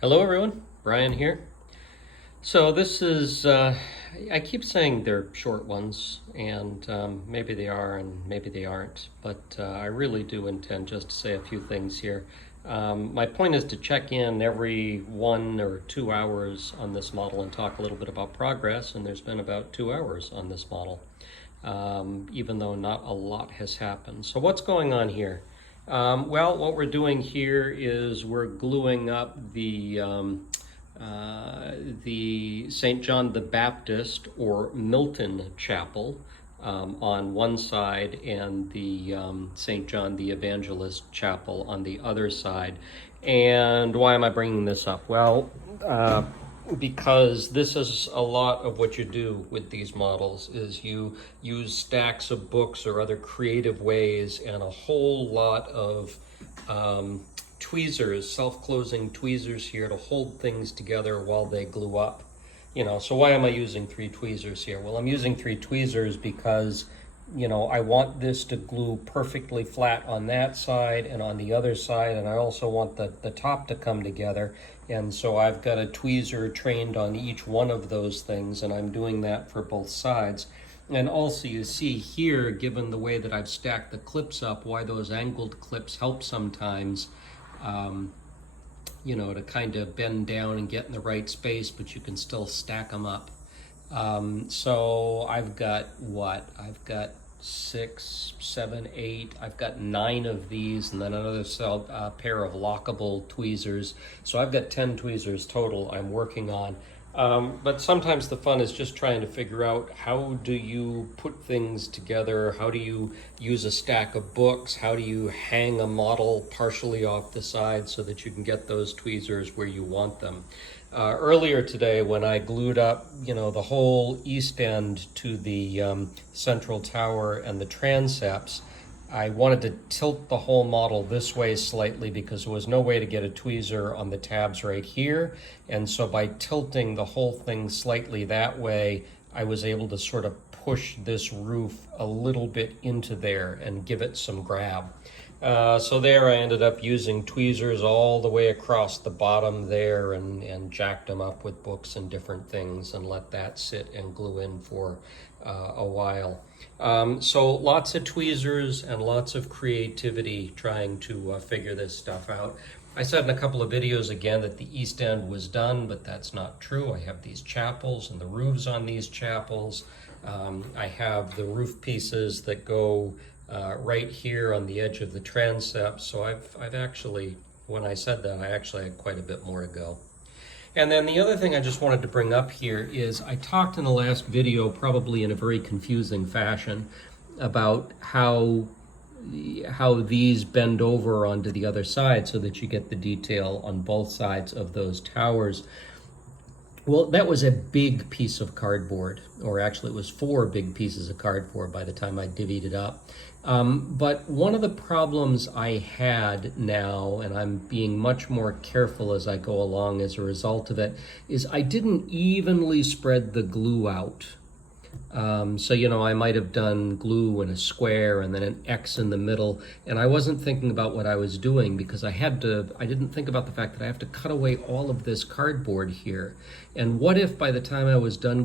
Hello everyone, Brian here. So this is, I keep saying they're short ones, and maybe they are and maybe they aren't, but I really do intend just to say a few things here. My point is to check in every 1 or 2 hours on this model and talk a little bit about progress, and there's been about 2 hours on this model, even though not a lot has happened. So what's going on here? Well, what we're doing here is we're gluing up the St. John the Baptist or Milton Chapel on one side and the St. John the Evangelist Chapel on the other side. And why am I bringing this up? Well, because this is a lot of what you do with these models is you use stacks of books or other creative ways and a whole lot of tweezers, self-closing tweezers here to hold things together while they glue up. So why am I using 3 tweezers here? Well, I'm using 3 tweezers because I want this to glue perfectly flat on that side and on the other side, and I also want the top to come together. And so I've got a tweezer trained on each one of those things, and I'm doing that for both sides. And also you see here, given the way that I've stacked the clips up, why those angled clips help sometimes, to kind of bend down and get in the right space, but you can still stack them up. So I've got I've got 6, 7, 8. I've got 9 of these, and then another pair of lockable tweezers. So I've got 10 tweezers total I'm working on. But sometimes the fun is just trying to figure out, how do you put things together? How do you use a stack of books? How do you hang a model partially off the side so that you can get those tweezers where you want them? Earlier today, when I glued up, the whole east end to the central tower and the transepts, I wanted to tilt the whole model this way slightly because there was no way to get a tweezer on the tabs right here. And so by tilting the whole thing slightly that way, I was able to sort of push this roof a little bit into there and give it some grab. So there I ended up using tweezers all the way across the bottom there and jacked them up with books and different things and let that sit and glue in for a while. So lots of tweezers and lots of creativity trying to figure this stuff out. I said in a couple of videos again that the east end was done, but that's not true. I have these chapels and the roofs on these chapels. I have the roof pieces that go right here on the edge of the transept. So I've actually, when I said that, I actually had quite a bit more to go. And then the other thing I just wanted to bring up here is I talked in the last video, probably in a very confusing fashion, about how these bend over onto the other side so that you get the detail on both sides of those towers. Well, that was a big piece of cardboard, or actually it was 4 big pieces of cardboard by the time I divvied it up. But one of the problems I had now, and I'm being much more careful as I go along as a result of it, is I didn't evenly spread the glue out. So, I might have done glue in a square and then an X in the middle, and I wasn't thinking about what I was doing because I didn't think about the fact that I have to cut away all of this cardboard here. And what if by the time I was done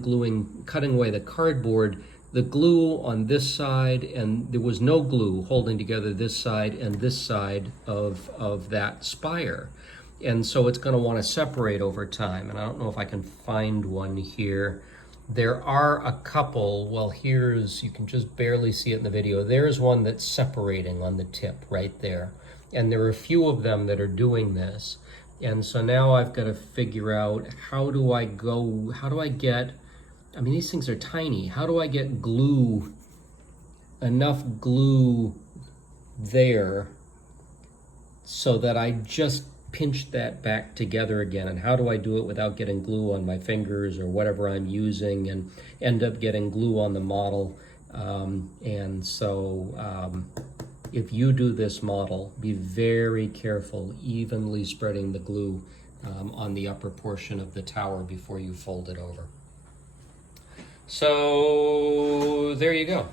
cutting away the cardboard, the glue on this side, and there was no glue holding together this side and this side of that spire. And so it's going to want to separate over time. And I don't know if I can find one here. There are a couple. Well, you can just barely see it in the video. There's one that's separating on the tip right there. And there are a few of them that are doing this. And so now I've got to figure out, how do I get, these things are tiny. How do I get enough glue there so that I just pinch that back together again? And how do I do it without getting glue on my fingers or whatever I'm using and end up getting glue on the model? If you do this model, be very careful evenly spreading the glue on the upper portion of the tower before you fold it over. So there you go.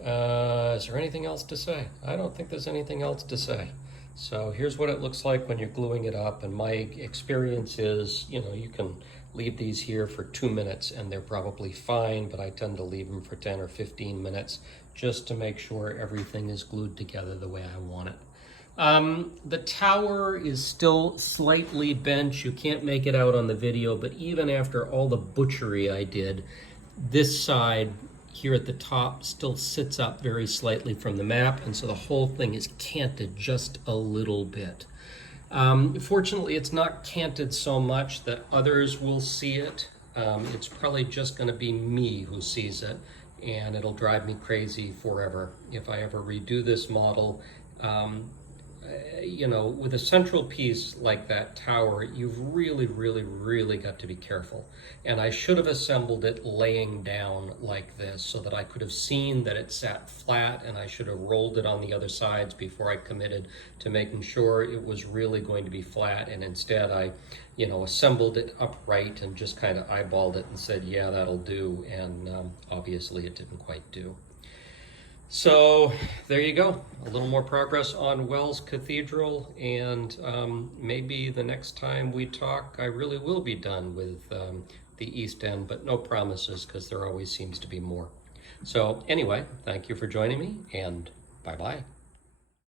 Is there anything else to say? I don't think there's anything else to say. So here's what it looks like when you're gluing it up, and my experience is, you know, you can leave these here for 2 minutes and they're probably fine, but I tend to leave them for 10 or 15 minutes just to make sure everything is glued together the way I want it. The tower is still slightly bent. You can't make it out on the video, but even after all the butchery I did, this side here at the top still sits up very slightly from the map, and so the whole thing is canted just a little bit. Fortunately, it's not canted so much that others will see it. It's probably just going to be me who sees it, and it'll drive me crazy forever if I ever redo this model. You know, with a central piece like that tower, you've really got to be careful. And I should have assembled it laying down like this so that I could have seen that it sat flat, and I should have rolled it on the other sides before I committed to making sure it was really going to be flat. And instead I, you know, assembled it upright and just kind of eyeballed it and said, yeah, that'll do. And obviously it didn't quite do. So there you go, a little more progress on Wells Cathedral, and maybe the next time we talk I really will be done with the East End, but no promises because there always seems to be more. So anyway, thank you for joining me, and bye-bye.